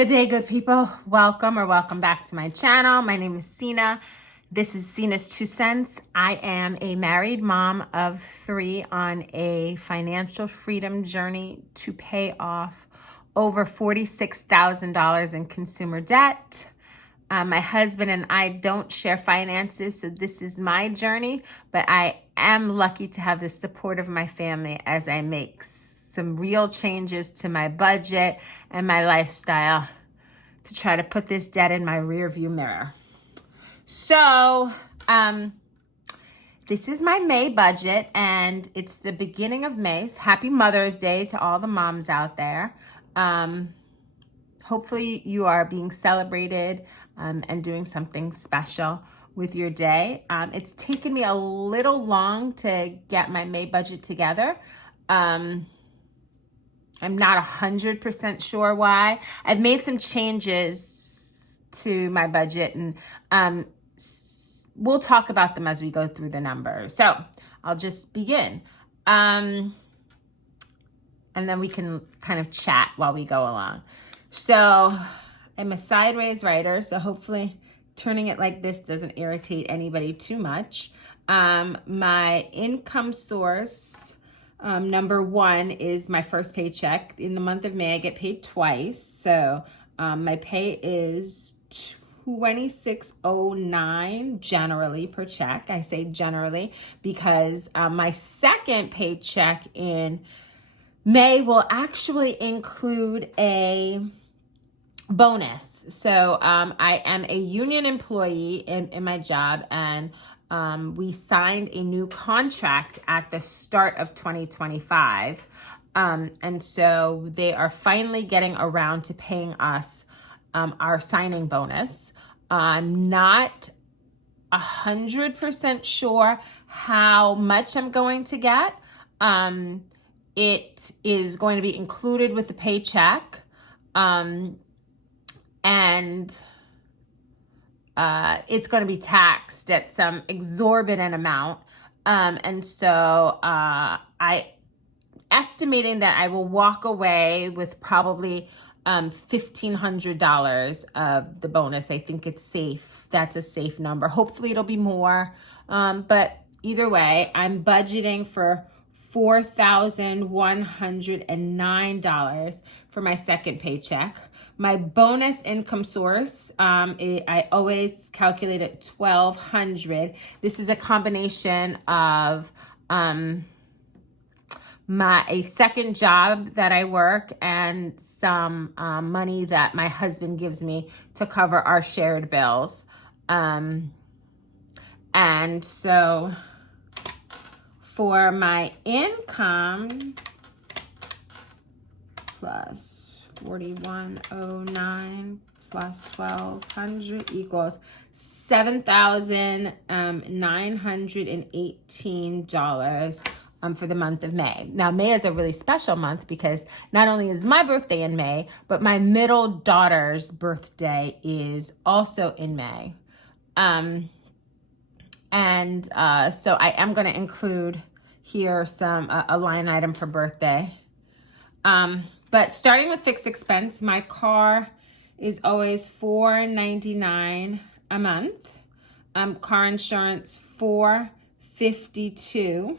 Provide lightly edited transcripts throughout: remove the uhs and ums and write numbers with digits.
Good day, good people. Welcome back to my channel. My name is Sina. This is Sina's Two Cents. I am a married mom of 3 on a financial freedom journey to pay off over $46,000 in consumer debt. My husband and I don't share finances, so this is my journey, but I am lucky to have the support of my family as I make some real changes to my budget and my lifestyle to try to put this debt in my rear view mirror. So, this is my May budget, and it's the beginning of May. So happy Mother's Day to all the moms out there. Hopefully you are being celebrated and doing something special with your day. It's taken me a little long to get my May budget together. I'm not 100% sure why. I've made some changes to my budget, and we'll talk about them as we go through the numbers. So I'll just begin. And then we can kind of chat while we go along. So I'm a sideways writer, so hopefully turning it like this doesn't irritate anybody too much. My income source, number 1 is my first paycheck. In the month of May, I get paid twice. So my pay is $26.09 generally per check. I say generally because my second paycheck in May will actually include a bonus. So I am a union employee in my job, and we signed a new contract at the start of 2025. And so they are finally getting around to paying us our signing bonus. I'm not 100% sure how much I'm going to get. It is going to be included with the paycheck. And it's going to be taxed at some exorbitant amount. And so I estimating that I will walk away with probably $1,500 of the bonus. I think it's safe. That's a safe number. Hopefully it'll be more. But either way, I'm budgeting for $4,109 for my second paycheck. My bonus income source, I always calculate at $1,200. This is a combination of a second job that I work and some money that my husband gives me to cover our shared bills. And so for my income plus 4109 plus 1200 equals $7,918 for the month of May. Now, May is a really special month because not only is my birthday in May, but my middle daughter's birthday is also in May. So I am going to include here a line item for birthday. But starting with fixed expense, my car is always $499 a month. Car insurance $452.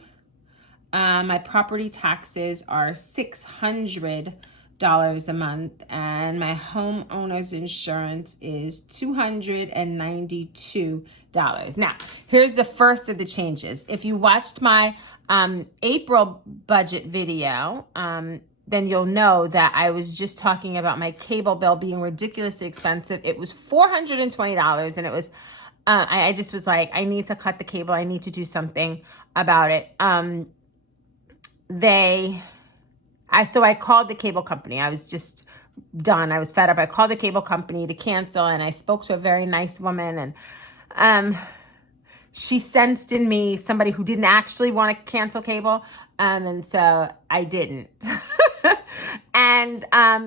My property taxes are $600 a month, and my homeowner's insurance is $292. Now, here's the first of the changes. If you watched my April budget video, then you'll know that I was just talking about my cable bill being ridiculously expensive. It was $420, and it was, I just was like, I need to cut the cable. I need to do something about it. So I called the cable company. I was just done. I was fed up. I called the cable company to cancel, and I spoke to a very nice woman, and she sensed in me somebody who didn't actually want to cancel cable. And so I didn't. And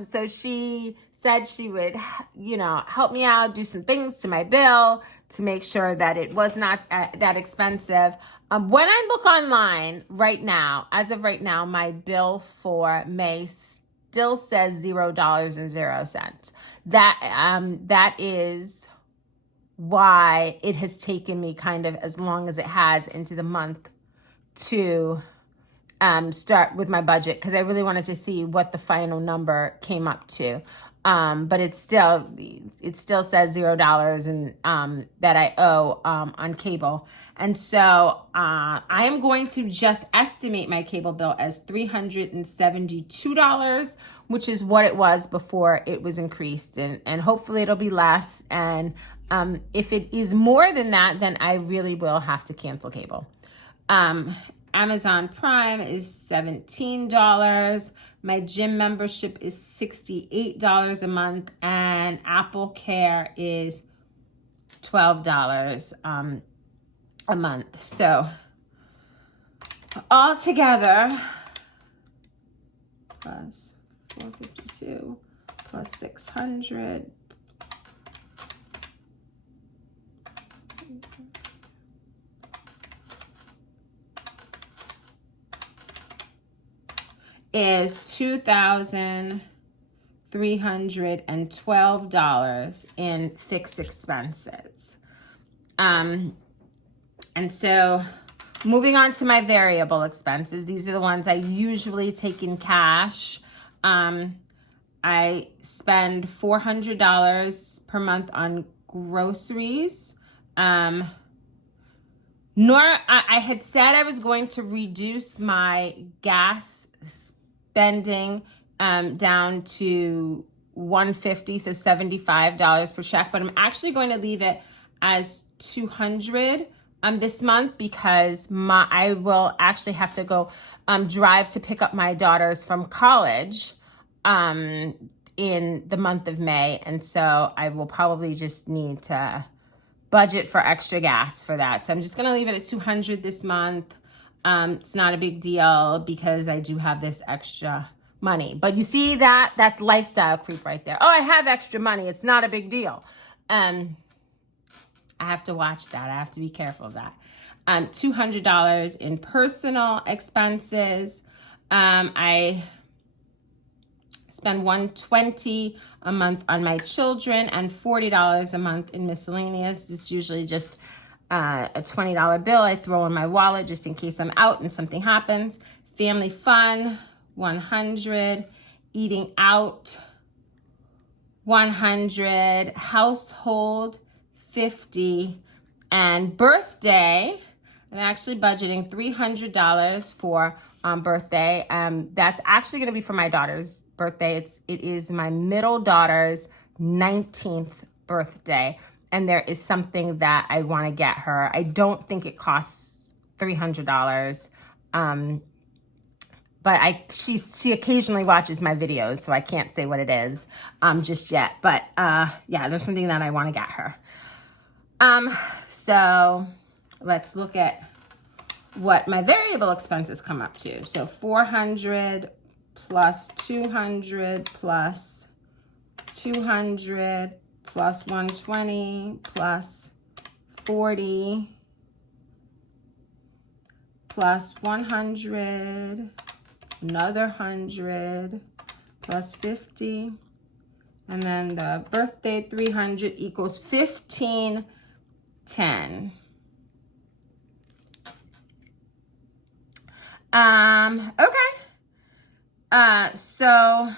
so she said she would, help me out, do some things to my bill to make sure that it was not that expensive. When I look online right now, as of right now, my bill for May still says $0.00. That is why it has taken me kind of as long as it has into the month to start with my budget, because I really wanted to see what the final number came up to. But it still says $0 and that I owe on cable. And so I am going to just estimate my cable bill as $372, which is what it was before it was increased. And hopefully it'll be less. And if it is more than that, then I really will have to cancel cable. Amazon Prime is $17. My gym membership is $68 a month, and Apple Care is $12 a month. So all together, plus 452 plus 600 is $2,312 in fixed expenses. And so moving on to my variable expenses, these are the ones I usually take in cash. I spend $400 per month on groceries. I had said I was going to reduce my gas spending down to $150, so $75 per check, but I'm actually going to leave it as $200 this month, because I will actually have to go drive to pick up my daughters from college in the month of May, and so I will probably just need to budget for extra gas for that. So I'm just going to leave it at $200 this month. It's not a big deal because I do have this extra money. But you see that's lifestyle creep right there. Oh, I have extra money. It's not a big deal. I have to watch that. I have to be careful of that. $200 in personal expenses. I spend $120 a month on my children and $40 a month in miscellaneous. It's usually just a $20 bill I throw in my wallet just in case I'm out and something happens. Family fun, $100. Eating out, $100. Household, $50. And birthday, I'm actually budgeting $300 for birthday. That's actually going to be for my daughter's birthday. It is my middle daughter's 19th birthday, and there is something that I want to get her. I don't think it costs $300, but she occasionally watches my videos, so I can't say what it is just yet. But yeah, there's something that I want to get her. So let's look at what my variable expenses come up to. So 400 plus 200 plus 200 plus 120 plus 40 plus 100, another 100 plus 50, and then the birthday 300 equals 1510. Okay. So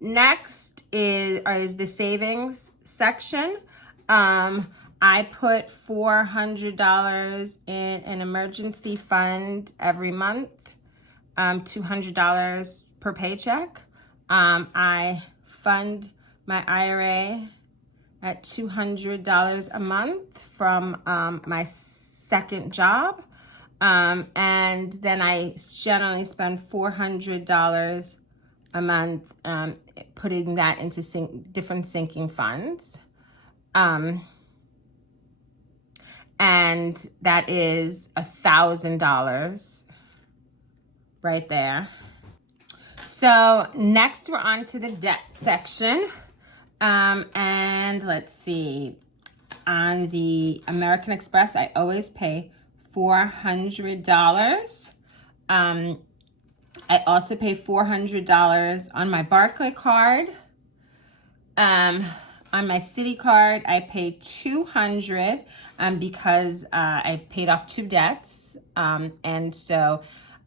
next is the savings section. I put $400 in an emergency fund every month, $200 per paycheck. I fund my IRA at $200 a month from my second job. And then I generally spend $400 a month putting that into different sinking funds. And that is $1,000 right there. So next we're on to the debt section. And let's see, on the American Express, I always pay $400. I also pay $400 on my Barclay card. On my Citi card, I pay $200 because I've paid off 2 debts, and so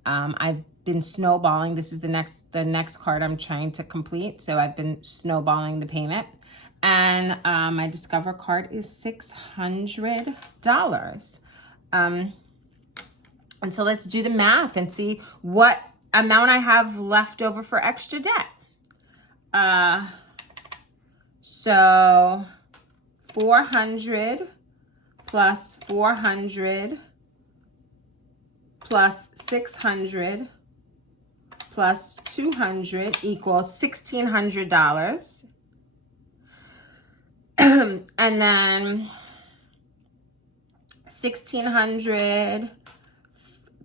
I've been snowballing. This is the next card I'm trying to complete, so I've been snowballing the payment. And my Discover card is $600. And so let's do the math and see what amount I have left over for extra debt. So 400 plus 400 plus 600 plus 200 equals $1,600. And then 1,600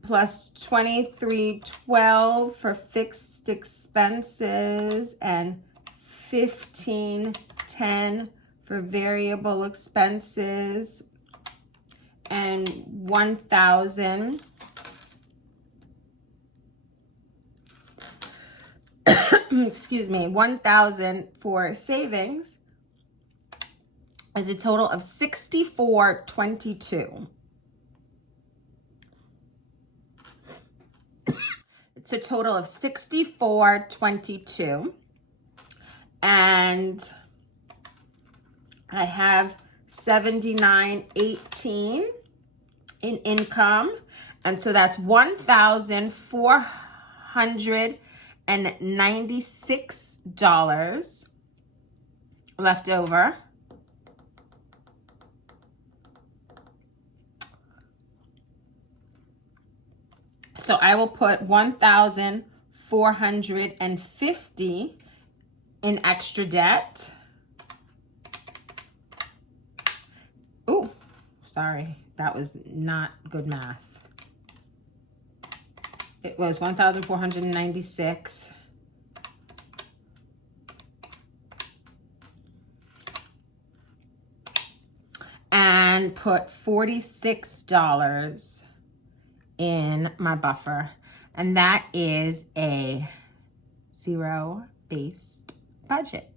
plus 2312 for fixed expenses and 1,510 for variable expenses and 1,000 excuse me, 1,000 for savings is a total of $64.22. It's a total of $64.22. And I have $79.18 in income. And so that's $1,496 left over. So I will put 1,450 in extra debt. Ooh, sorry, that was not good math. It was 1,496. And put $46 in my buffer. And that is a zero-based budget.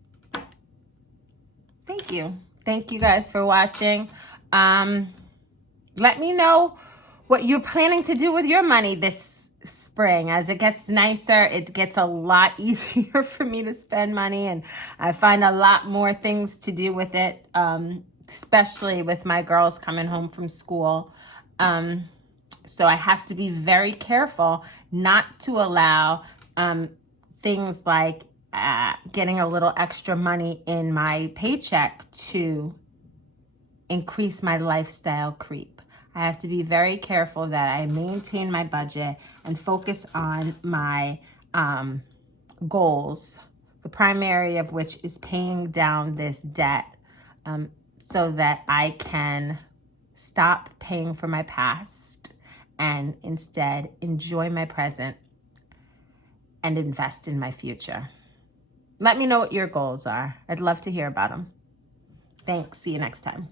Thank you. Thank you guys for watching. Let me know what you're planning to do with your money this spring. As it gets nicer, it gets a lot easier for me to spend money, and I find a lot more things to do with it, especially with my girls coming home from school. So I have to be very careful not to allow things like getting a little extra money in my paycheck to increase my lifestyle creep. I have to be very careful that I maintain my budget and focus on my goals, the primary of which is paying down this debt, so that I can stop paying for my past and instead enjoy my present and invest in my future. Let me know what your goals are. I'd love to hear about them. Thanks. See you next time.